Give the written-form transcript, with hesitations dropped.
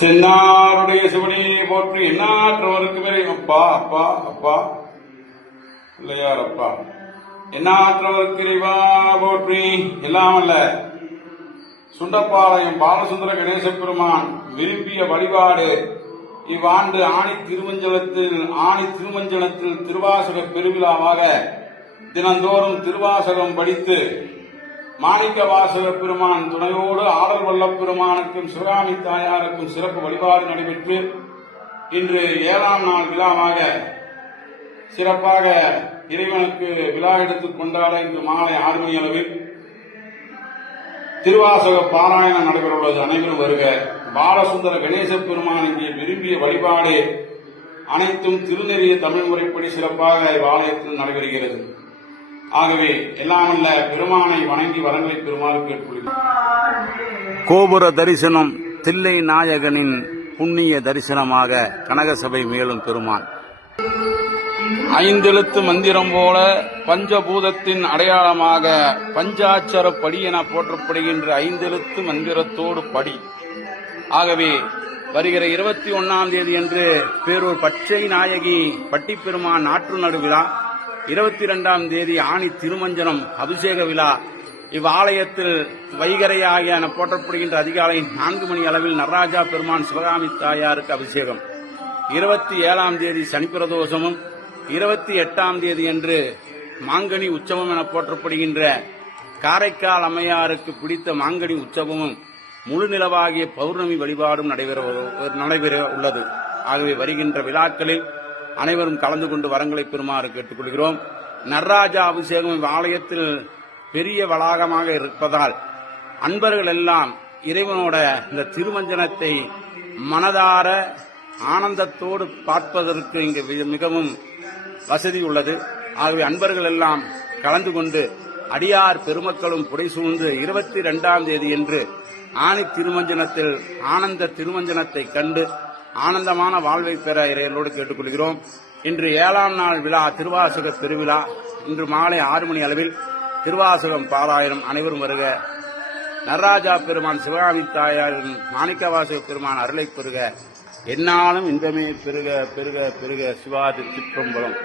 தென்னாருடைய சிவனையை போற்றி எண்ணாற்றவருக்கு மேலே அப்பா அப்பா அப்பா இல்லையார் அப்பா எண்ணாற்றவருக்கு இறைவா போற்றி. எல்லாம் அல்ல சுண்டப்பாளையம் பாலசுந்தர கணேச பெருமான் விரும்பிய வழிபாடு இவ்வாண்டு ஆணி திருமஞ்சனத்தில் திருவாசக பெருவிழாவாக தினந்தோறும் திருவாசகம் படித்து மாணிக்க வாசக பெருமான் துணையோடு ஆடல் வல்ல பெருமானுக்கும் சிவகாமி தாயாருக்கும் சிறப்பு வழிபாடு நடைபெற்று இன்று 7ஆம் நாள் விழாவாக சிறப்பாக இறைவனுக்கு விழா எடுத்துக் கொண்டாட இன்று மாலை 6 மணி அளவில் திருவாசக பாராயணம் நடைபெறவுள்ளது. அனைவரும் வருக. பாலசுந்தர கணேச பெருமான் இங்கே விரும்பிய வழிபாடு அனைத்தும் திருநெறிய தமிழ் முறைப்படி சிறப்பாக இவ்வாலயத்தில் நடைபெறுகிறது. ஆகவே எல்லாமல்ல பெருமானை வணங்கி வரங்களை பெருமாறு கேட்டுக்கொள்கிறோம். கோபுர தரிசனம் தில்லை நாயகனின் புண்ணிய தரிசனமாக கனகசபை மேலும் பெருமான் 5 எழுத்து மந்திரம் போல பஞ்சபூதத்தின் அடையாளமாக பஞ்சாட்சர படி என போற்றப்படுகின்ற 5 எழுத்து மந்திரத்தோடு படி. ஆகவே வருகிற 21ஆம் தேதி என்று பேரூர் பச்சை நாயகி பட்டிப்பெருமான் நாற்று நடு விழா, 22ஆம் தேதி ஆணி திருமஞ்சனம் அபிஷேக விழா. இவ்வாலயத்தில் வைகரையாகிய என போற்றப்படுகின்ற அதிகாலை 4 மணி அளவில் நடராஜா பெருமான் சிவகாமி தாயாருக்கு அபிஷேகம். 27ஆம் தேதி சனிப்பிரதோஷமும் 28ஆம் தேதி என்று மாங்கனி உற்சவம் என போற்றப்படுகின்ற காரைக்கால் அம்மையாருக்கு பிடித்த மாங்கனி உற்சவமும் முழு நிலவாகிய பௌர்ணமி வழிபாடும் நடைபெற உள்ளது. ஆகவே வருகின்ற விழாக்களில் அனைவரும் கலந்து கொண்டு வரங்களை பெறுமாறு கேட்டுக்கொள்கிறோம். நடராஜா அபிஷேகம் ஆலயத்தில் பெரிய வளாகமாக இருப்பதால் அன்பர்கள் எல்லாம் இறைவனோட இந்த திருமஞ்சனத்தை மனதார ஆனந்தத்தோடு பார்ப்பதற்கு இங்கு மிகவும் வசதி உள்ளது. ஆகவே அன்பர்கள் எல்லாம் கலந்து கொண்டு அடியார் பெருமக்களும் புடைசூழ்ந்து 22ஆம் தேதி என்று ஆணி திருமஞ்சனத்தில் ஆனந்த திருமஞ்சனத்தை கண்டு ஆனந்தமான வாழ்வை பெற இறைவனோடு கேட்டுக்கொள்கிறோம். இன்று 7ஆம் நாள் விழா திருவாசக பெருவிழா. இன்று மாலை 6 மணி அளவில் திருவாசகம் பாராயணம். அனைவரும் வருக. நடராஜா பெருமான் சிவகாமி தாயாரின் மாணிக்கவாசக பெருமான் அருளை பெறுக. எந்நாளும் இன்பமே பெருக பெருக பெருக. சிவாதி சிற்றம்பலம்.